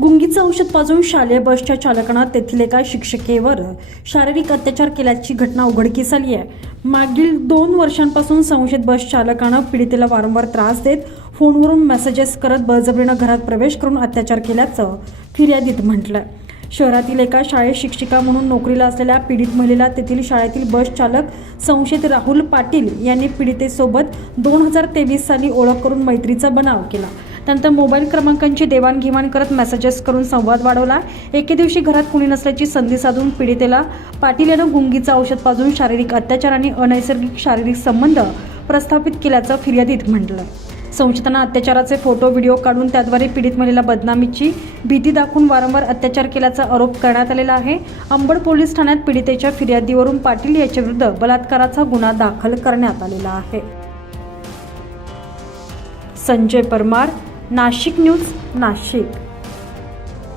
गुंगीचं औषध पाजून शालेय बसच्या चालकानं तेथील एका शिक्षिकेवर शारीरिक अत्याचार केल्याची घटना उघडकीस आली आहे. मागील दोन वर्षांपासून संशयित बस चालकानं पीडितेला वारंवार त्रास देत फोनवरून मेसेजेस करत बळजबरीनं घरात प्रवेश करून अत्याचार केल्याचं फिर्यादीत म्हटलंय. शहरातील एका शाळेत शिक्षिका म्हणून नोकरीला असलेल्या पीडित महिलेला तेथील शाळेतील बस चालक संशयित राहुल पाटील यांनी पीडितेसोबत दोन हजार तेवीस साली ओळख करून मैत्रीचा बनाव केला. त्यानंतर मोबाईल क्रमांकांची देवाणघेवाण करत मेसेजेस करून संवाद वाढवला. एके दिवशी घरात कुणी नसल्याची संधी साधून पीडितेला पाटील यानं गुंगीचं औषध पाजून शारीरिक अत्याचार आणि अनैसर्गिक शारीरिक संबंध प्रस्थापित केल्याचं फिर्यादीत म्हटलं. संशयितांना अत्याचाराचे फोटो व्हिडिओ काढून त्याद्वारे पीडित महिलेला बदनामीची भीती दाखवून वारंवार अत्याचार केल्याचा आरोप करण्यात आलेला आहे. अंबड पोलीस ठाण्यात पीडितेच्या फिर्यादीवरून पाटील याच्याविरुद्ध बलात्काराचा गुन्हा दाखल करण्यात आलेला आहे. संजय परमार नाशिक न्यूज नाशिक.